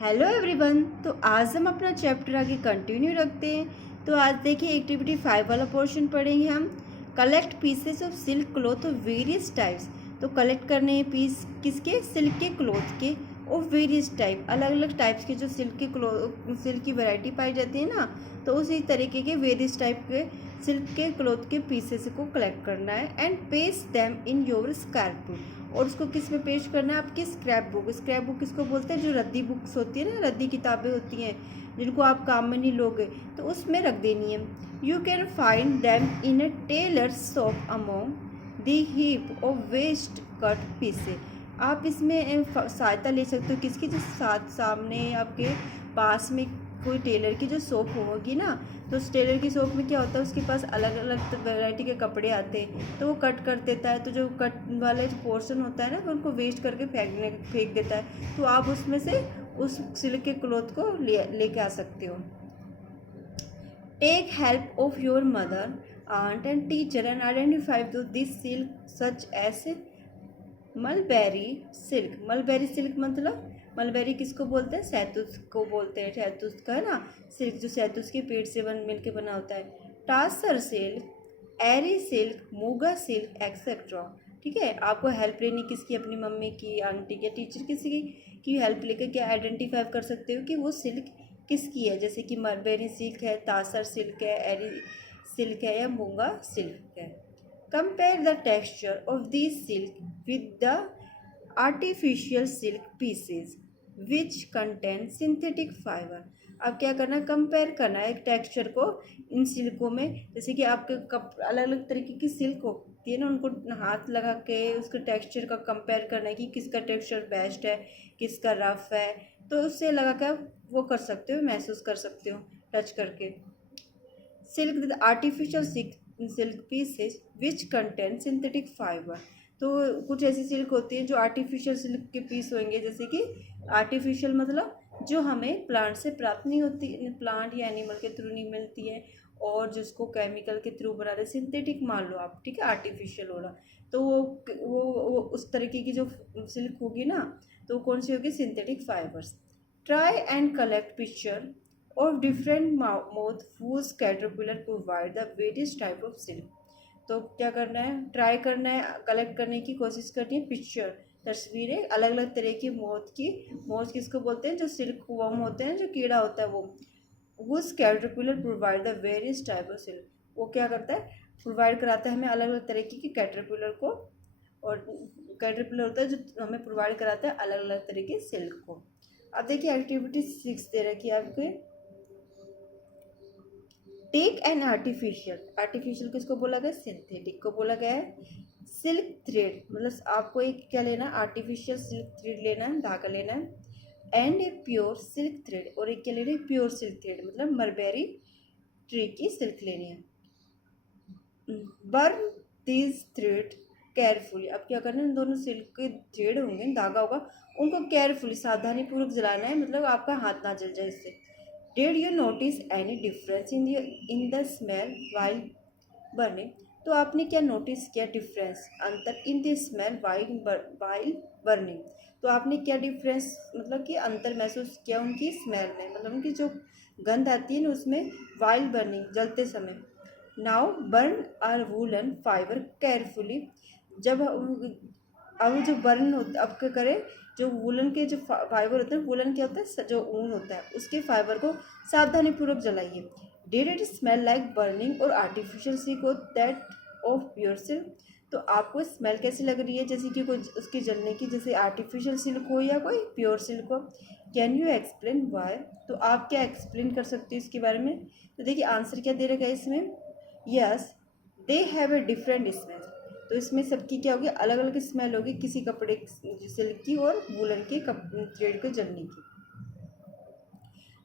Hello everyone. तो आज हम अपना चैप्टर आगे कंटिन्यू रखते हैं। तो आज देखिए एक्टिविटी 5 वाला पोर्शन पढ़ेंगे हम। Collect pieces of silk cloth of various types. तो कलेक्ट करने हैं पीस किसके, सिल्क के क्लॉथ के ऑफ वेरियस टाइप, अलग अलग टाइप्स के जो सिल्क के क्लॉथ, सिल्क की वैरायटी पाई जाती है ना, तो उसी तरीके के वेरियस टाइप के सिल्क के क्लॉथ के पीसेस को कलेक्ट करना है and paste them in your scrap book. और उसको किस में पेश करना है, आपकी स्क्रैप बुक। स्क्रैप बुक किसको बोलते हैं, जो रद्दी बुक्स होती है ना, रद्दी किताबें होती हैं जिनको आप काम में नहीं लोगे, तो उसमें रख देनी है। You can find them in a tailor shop among the heap of waste cut pieces. आप इसमें सहायता ले सकते हो किसकी, जो साथ सामने आपके पास में कोई टेलर की जो शॉप होगी ना, तो उस टेलर की शॉप में क्या होता है, उसके पास अलग अलग वैरायटी के कपड़े आते हैं, तो वो कट कर देता है। तो जो कट वाले जो पोर्शन होता है ना, वो उनको वेस्ट करके फेंक देता है। तो आप उसमें से उस सिल्क के क्लॉथ को लेके आ सकते हो। Take help of your mother, aunt and teacher and identify to this silk such as mulberry silk. Mulberry silk मतलब, मलबेरी किसको बोलते हैं, शहतूत को बोलते हैं। शहतूत का है ना सिल्क, जो शहतूत के पेड़ से मिल के बना होता है। टासर सिल्क, एरी सिल्क, मूगा सिल्क एक्सेट्रा। ठीक है, आपको हेल्प लेनी किसकी, अपनी मम्मी की, आंटी या टीचर किसी की हेल्प लेकर क्या आइडेंटिफाई कर सकते हो कि वो सिल्क किसकी है। जैसे कि मलबेरी सिल्क है, तासर सिल्क है, एरी सिल्क है या मूंगा सिल्क है। Compare the texture of these silk with the artificial silk pieces which contain synthetic fiber। अब क्या करना है, कंपेयर करना है एक टेक्सचर को इन सिल्कों में। जैसे कि आपके अलग अलग तरीके की सिल्क होती है ना, उनको हाथ लगा के उसके टेक्सचर का कंपेयर करना है कि किसका टेक्सचर बेस्ट है, किसका रफ है। तो उससे लगा कर वो कर सकते हो, महसूस कर सकते हो टच करके। Silk artificial silk pieces which contain synthetic fibre. तो कुछ ऐसी सिल्क होती है जो आर्टिफिशियल सिल्क के पीस होंगे। जैसे कि आर्टिफिशियल मतलब जो हमें प्लांट से प्राप्त नहीं होती, प्लांट या एनिमल के थ्रू नहीं मिलती है, और जिसको केमिकल के थ्रू बना रहे, सिंथेटिक मान लो आप, ठीक है, आर्टिफिशियल हो रहा। तो वो उस तरीके की जो सिल्क होगी ना, तो कौन सी होगी, synthetic fibres. Try and collect picture of different mouth whose caterpillar provide the various type of silk। तो क्या करना है, ट्राई करना है, कलेक्ट करने की कोशिश करनी है, पिक्चर तस्वीरें अलग अलग तरह की मौत की। मौत किसको बोलते हैं, जो सिल्क वर्म होते हैं, जो कीड़ा होता है वो। whose caterpillar provide the various type of silk। वो क्या करता है, प्रोवाइड कराता है हमें अलग अलग तरीके की कैटरपिलर को। और कैटरपिलर होता है जो हमें प्रोवाइड कराता है अलग अलग तरह के सिल्क को। अब देखिए एक्टिविटी 6 दे रखी है आपके। टेक एन आर्टिफिशियल, आर्टिफिशियल किसको बोला गया, सिंथेटिक को बोला गया है। सिल्क थ्रेड मतलब आपको एक क्या लेना, आर्टिफिशियल सिल्क थ्रेड लेना है, धागा लेना है। And a pure silk thread, और एक क्या लेना है, प्योर सिल्क थ्रेड मतलब मलबेरी ट्री की सिल्क लेनी है। Burn these thread carefully. अब क्या करना है, दोनों सिल्क के थ्रेड होंगे, धागा होगा, उनको केयरफुली सावधानी पूर्वक जलाना है, मतलब आपका हाथ ना जल जाए इससे। Did you notice any difference in the smell while burning. तो आपने क्या नोटिस किया, डिफरेंस, अंतर, in the smell while burning. तो आपने क्या डिफरेंस मतलब कि अंतर महसूस किया उनकी स्मेल में, मतलब उनकी जो गंध आती है ना उसमें, वाइल बर्निंग जलते समय। Now burn are woollen fibre carefully. जब अब जो बर्न होता, अब क्या करें, जो वुलन के जो फाइबर होते हैं, वुलन क्या होता है, जो ऊन होता है, उसके फाइबर को सावधानी पूर्वक जलाइए। Did it smell like burning और आर्टिफिशियल सिल्क हो दैट ऑफ प्योर सिल्क। तो आपको स्मेल कैसी लग रही है, जैसे कि कोई उसकी जलने की, जैसे आर्टिफिशियल सिल्क हो या कोई प्योर सिल्क हो। Can you explain why. तो आप क्या एक्सप्लेन कर सकते हो इसके बारे में। तो देखिए आंसर क्या दे रखा है इसमें, yes they have a different smell. तो इसमें सबकी क्या होगी, अलग अलग स्मेल होगी, किसी कपड़े सिल्क की और वूलन के थ्रेड के जलने की।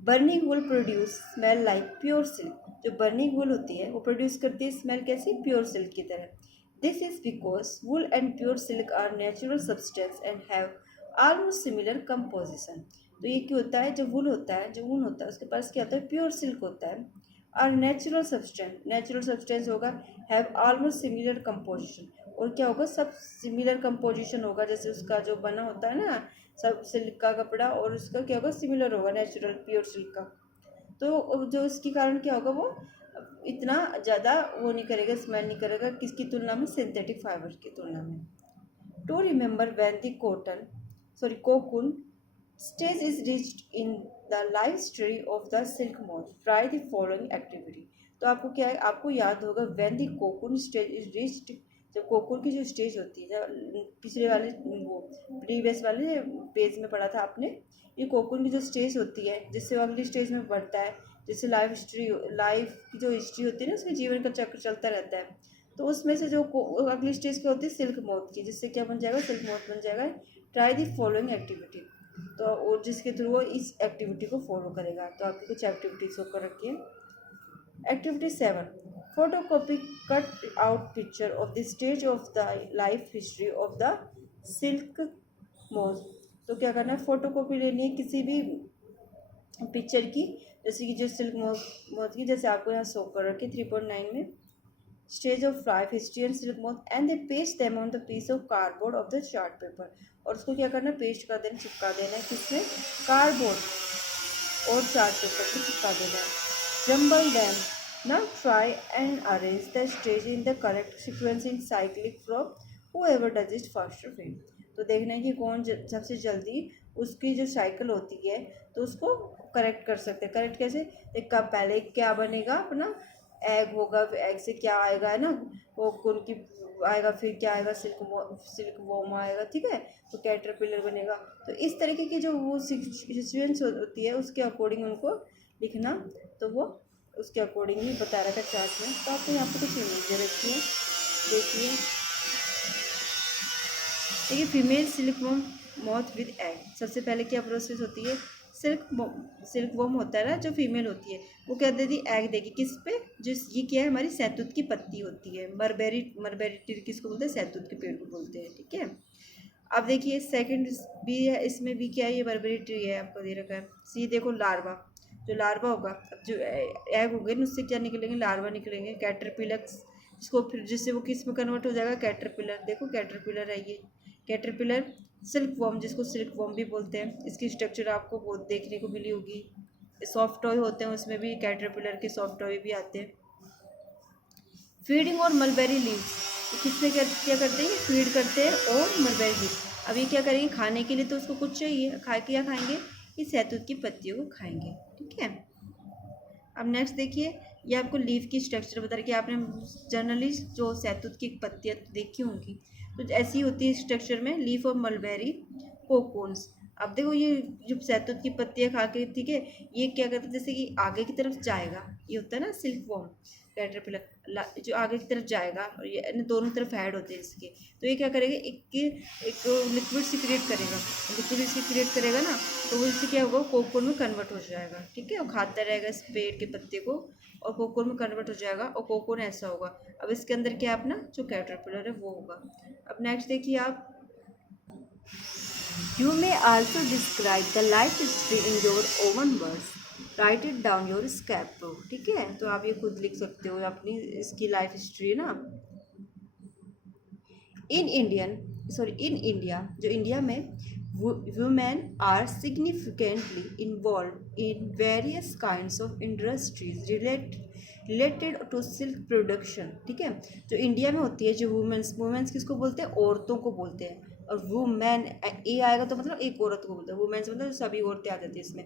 Burning wool produce smell like pure silk. जो बर्निंग वुल होती है वो प्रोड्यूस करती है स्मेल कैसी, प्योर सिल्क की तरह। This is because wool and pure silk are natural substance and have almost similar composition. तो ये क्या होता है, जो वुल होता है, जो ऊन होता है, उसके पास क्या होता है, प्योर सिल्क होता है। और नेचुरल सब्सटेंस होगा, हैव ऑलमोस्ट सिमिलर कंपोजिशन, और क्या होगा, सब सिमिलर कंपोजिशन होगा, जैसे उसका जो बना होता है ना, सब सिल्क का कपड़ा और उसका क्या होगा, सिमिलर होगा नेचुरल प्योर सिल्क का। तो जो इसके कारण क्या होगा, वो इतना ज़्यादा वो नहीं करेगा, स्मेल नहीं करेगा किसकी तुलना में, सिंथेटिक फाइबर की तुलना में। To remember when the cocoon stage is reached in the life story of the silk moth, try the following activity. तो आपको क्या है, आपको याद होगा when the cocoon stage is reached, जब कोकून की जो स्टेज होती है, पिछले वाले वो प्रीवियस वाले पेज में पढ़ा था आपने, ये कोकून की जो स्टेज होती है जिससे वो अगली स्टेज में बढ़ता है, जिससे लाइफ की जो हिस्ट्री होती है ना, उसमें जीवन का चक्र चलता रहता है। तो उसमें से जो अगली स्टेज क्या होती है, सिल्क मोथ की, जिससे क्या बन जाएगा, सिल्क मोथ बन जाएगा। ट्राई दी फॉलोइंग एक्टिविटी, तो और जिसके थ्रू वो इस एक्टिविटी को फॉलो करेगा। तो आपकी कुछ एक्टिविटीज होकर रखिए। Activity 7, photocopy cut out picture of the stage of the life history of the silk moth. तो क्या करना है, फोटोकॉपी लेनी है किसी भी पिक्चर की, जैसे कि जो सिल्क मोथ की, जैसे आपको यहाँ शो कर रखे 3.9 में, stage of life history and silk moth and they paste them on the piece of cardboard of the chart paper. और उसको क्या करना है, पेस्ट कर देना, चिपका देना है, किसमें, कार्डबोर्ड और चार्ट पेपर पे चिपका देना है। Jumble them, now try and arrange the stage in the correct sequence in cyclic from whoever does it faster fame. तो देखना है कि कौन सबसे जल्दी उसकी जो साइकिल होती है तो उसको करेक्ट कर सकते हैं। करेक्ट कैसे, एक का पहले क्या बनेगा अपना, एग होगा, एग से क्या आएगा, है ना, वो कौन की आएगा, फिर क्या आएगा, सिल्क वॉर्म आएगा, ठीक है, तो कैटरपिलर बनेगा। तो इस तरीके की जो वो सिचुएशंस होती है उसके अकॉर्डिंग उनको लिखना, तो वो उसके अकॉर्डिंग ही बता रहा था चार्ट में। तो आपको यहाँ पे कुछ इमेज दे रखी है, देखिए। देखिए, female silk moth with egg, सबसे पहले क्या प्रोसेस होती है, सिल्क वॉर्म होता है ना जो फीमेल होती है, वो क्या देती है, एग देगी किस पे, जिस ये क्या है, हमारी सहतूत की पत्ती होती है, मरबेरी ट्री किसको बोलते हैं, सहतूत के पेड़ को बोलते हैं, ठीक है। अब देखिए सेकंड भी है, इसमें भी क्या है, ये मरबेरी ट्री है, आपको दे रखा है। सी देखो, लार्वा, जो लार्वा होगा, अब जो एग होंगे उससे क्या निकलेंगे, लार्वा निकलेंगे, कैटरपिलर, इसको फिर जिससे वो किस में कन्वर्ट हो जाएगा, कैटरपिलर। देखो कैटरपिलर है ये, कैटरपिलर। सिल्क वॉर्म, जिसको सिल्क वॉर्म भी बोलते हैं, इसकी स्ट्रक्चर आपको बहुत देखने को मिली होगी। सॉफ्ट टॉय होते हैं, उसमें भी कैटरपिलर के सॉफ्ट टॉय भी आते हैं। फीडिंग और मलबेरी लीव्स, तो किसमें क्या करते हैं, फीड करते हैं और मलबेरी लीव्स। अब ये क्या करेंगे, खाने के लिए तो उसको कुछ चाहिए, क्या खाएंगे, इस सहतूत की पत्तियों को खाएंगे, ठीक है। अब नेक्स्ट देखिए, ये आपको लीफ की स्ट्रक्चर बता रही है कि आपने जनरली जो सहतूत की पत्तियाँ देखी होंगी, तो ऐसी होती है स्ट्रक्चर में, लीफ और मलबेरी कोकोन्स। अब देखो ये जो सहतूत की पत्तियाँ खा के, ठीक है, ये क्या करता है, जैसे कि आगे की तरफ जाएगा, ये होता है ना सिल्क वॉर्म, कैटरपिलर जो आगे की तरफ जाएगा, और ये दोनों तरफ हेड होते हैं इसके, तो ये क्या करेगा, एक लिक्विड सिक्रिएट करेगा, लिक्विड इसकी क्रिएट करेगा ना, तो वो इससे क्या होगा, कोकोन में कन्वर्ट हो जाएगा, ठीक है, वो खाता रहेगा इस पेड़ के पत्ते को और कोकोन में कन्वर्ट हो जाएगा, और कोकोन ऐसा होगा। अब इसके अंदर क्या अपना जो कैटरपिलर है वो होगा। अब नेक्स्ट देखिए आप, you may also describe the life history in your oven words, right it down your scrap book, ठीक है, तो आप ये खुद लिख सकते हो अपनी इसकी लाइफ हिस्ट्री ना। इन इंडिया, जो इंडिया में women are significantly involved in various kinds of industries related to silk production, ठीक है। जो इंडिया में होती है, जो वुमेन्स किसको बोलते हैं, औरतों को बोलते हैं, और वुमेन ए आएगा तो मतलब एक औरत को बोलते हैं, वुमेन्स मतलब सभी औरतें आ जाती है इसमें।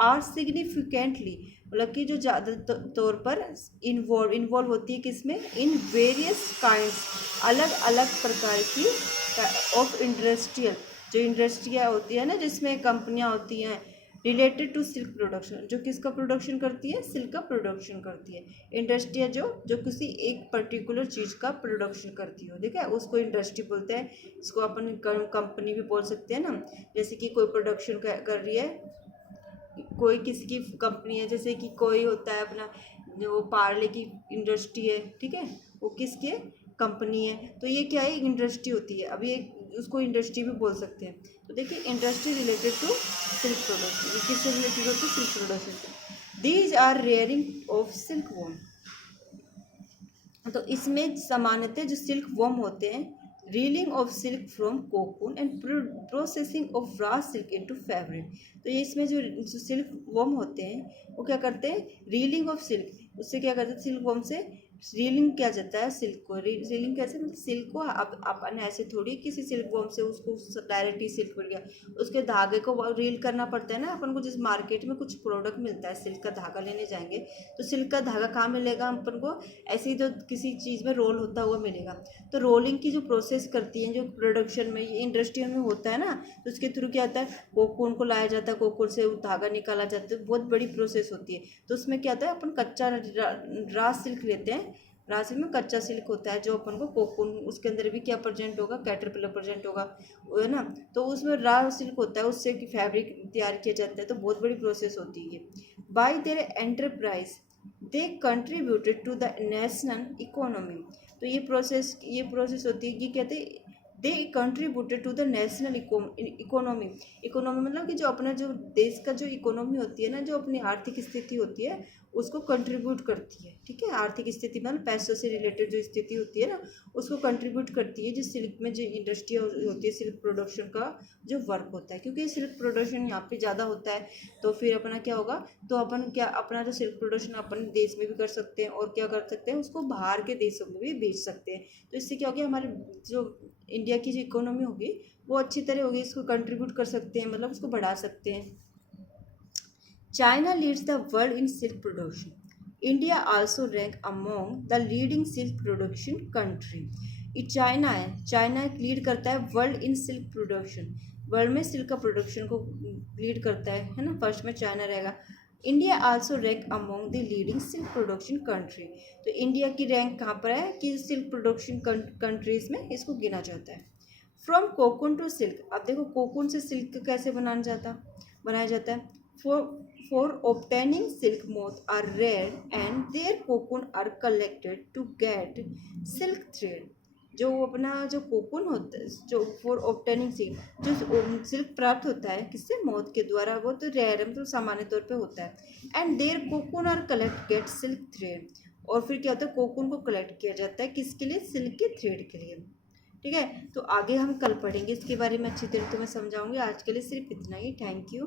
आर सिग्निफिकेंटली मतलब कि जो ज़्यादा तौर पर इन्वॉल्व होती है किसमें, इन वेरियस काइंड्स, अलग अलग प्रकार की ऑफ इंडस्ट्रियल, जो इंडस्ट्रियाँ होती है ना, जिसमें कंपनियाँ होती हैं, रिलेटेड टू सिल्क प्रोडक्शन, जो किसका प्रोडक्शन करती है, सिल्क का प्रोडक्शन करती है। इंडस्ट्रियाँ जो किसी एक पर्टिकुलर चीज़ का प्रोडक्शन करती हो, ठीक है, उसको इंडस्ट्री बोलते हैं। इसको अपन कंपनी भी बोल सकते हैं ना, जैसे कि कोई प्रोडक्शन कर रही है, कोई किसी की कंपनी है, जैसे कि कोई होता है अपना जो पार्ले की इंडस्ट्री है, ठीक है, वो किसकी कंपनी है, तो ये क्या है, इंडस्ट्री होती है। अब ये उसको इंडस्ट्री भी बोल सकते हैं। तो देखिए, industry related to silk production, ये किससे रिलेटेड होती है, सिल्क प्रोडक्शन से। These are rearing of silkworm, तो इसमें सामान्यतः जो सिल्क वॉर्म होते हैं reeling of silk from cocoon and processing of raw silk into fabric. तो ये इसमें जो सिल्क वॉर्म होते हैं वो क्या करते हैं, रीलिंग ऑफ सिल्क, उससे क्या करते हैं, सिल्क वॉर्म से रीलिंग किया जाता है सिल्क को। रीलिंग कैसे, मतलब सिल्क को अब अपन ऐसे थोड़ी किसी सिल्क वॉर्म से उसको डायरेक्टली सिल्क पड़ गया, उसके धागे को रील करना पड़ता है ना अपन को। जिस मार्केट में कुछ प्रोडक्ट मिलता है सिल्क का धागा लेने जाएंगे तो सिल्क का धागा कहाँ मिलेगा अपन को, ऐसे ही तो किसी चीज़ में रोल होता हुआ मिलेगा। तो रोलिंग की जो प्रोसेस करती है जो प्रोडक्शन में, ये इंडस्ट्री में होता है ना, तो उसके थ्रू क्या होता है, कोकून को लाया जाता है, कोकून से धागा निकाला जाता है, बहुत बड़ी प्रोसेस होती है। तो उसमें क्या होता है, अपन कच्चा रॉ सिल्क लेते हैं, रॉ सिल्क में कच्चा सिल्क होता है जो अपन को कोकून, उसके अंदर भी क्या प्रेजेंट होगा, कैटरपिलर प्रेजेंट होगा, वो है ना। तो उसमें रॉ सिल्क होता है, उससे कि फैब्रिक तैयार किया जाता है। तो बहुत बड़ी प्रोसेस होती है। By their enterprise they contributed to the national economy. तो ये प्रोसेस होती है कि कहते हैं they contributed to the national economy. Economy मतलब कि जो अपना जो देश का जो इकोनॉमी होती है ना, जो अपनी आर्थिक स्थिति होती है उसको कंट्रीब्यूट करती है। ठीक है, आर्थिक स्थिति मतलब पैसों से रिलेटेड जो स्थिति होती है ना, उसको कंट्रीब्यूट करती है। जो सिल्क में जो इंडस्ट्री होती है, सिल्क प्रोडक्शन का जो वर्क होता है, क्योंकि सिल्क प्रोडक्शन यहाँ पे ज़्यादा होता है, तो फिर अपना क्या होगा, तो अपन क्या अपना जो सिल्क प्रोडक्शन अपन देश में भी कर सकते हैं, और क्या कर सकते हैं, उसको बाहर के देशों में भी बेच सकते हैं। तो इससे क्या होगा, हमारे जो इंडिया की जो इकोनॉमी होगी वो अच्छी तरह होगी, इसको कंट्रीब्यूट कर सकते हैं, मतलब उसको बढ़ा सकते हैं। China leads the world in silk production. India also rank among the leading silk production country. ये चाइना है, चाइना लीड करता है world in silk production, world में सिल्क का प्रोडक्शन को लीड करता है ना, फर्स्ट में चाइना रहेगा। India also rank among the leading silk production country. तो इंडिया की रैंक कहाँ पर है कि सिल्क प्रोडक्शन कंट्रीज में इसको गिना जाता है। फ्रॉम कोकून टू सिल्क, अब देखो कोकून से सिल्क कैसे बनाया जाता है। For obtaining silk moths are reared and their cocoon are collected to get silk thread। जो अपना जो कोकून होता है, जो फॉर ऑब्टेनिंग सिल्क, जो सिल्क प्राप्त होता है किससे, मौत के द्वारा, वो तो रेयर मतलब सामान्य तौर पे होता है। And their cocoon are collect get silk thread, और फिर क्या होता है, कोकून को कलेक्ट किया जाता है किसके लिए, सिल्क के थ्रेड के लिए। ठीक है, तो आगे हम कल पढ़ेंगे इसके बारे में, अच्छी तरह तुम्हें समझाऊंगी। आज के लिए सिर्फ इतना ही। Thank you.